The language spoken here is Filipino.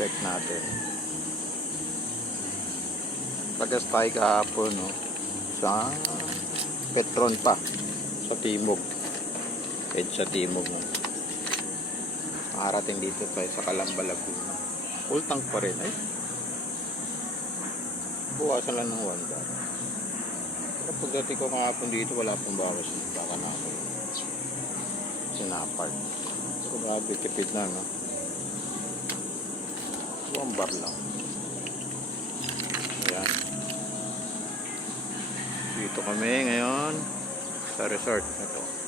check natin. Tagas tayo kahapon, no? Sa Petron pa. Sa Timog. Sa Timog, no? Makarating dito tayo sa Calamba, Laguna. Full tank pa rin, eh. Buwasan lang ng 1 bar. Pero pagdating ko kahapon dito, wala pong bawas. Baka na ako sinapart. So, grabe, tipid na, no? 1 bar lang. Ayan. Dito kami ngayon sa resort. Ito.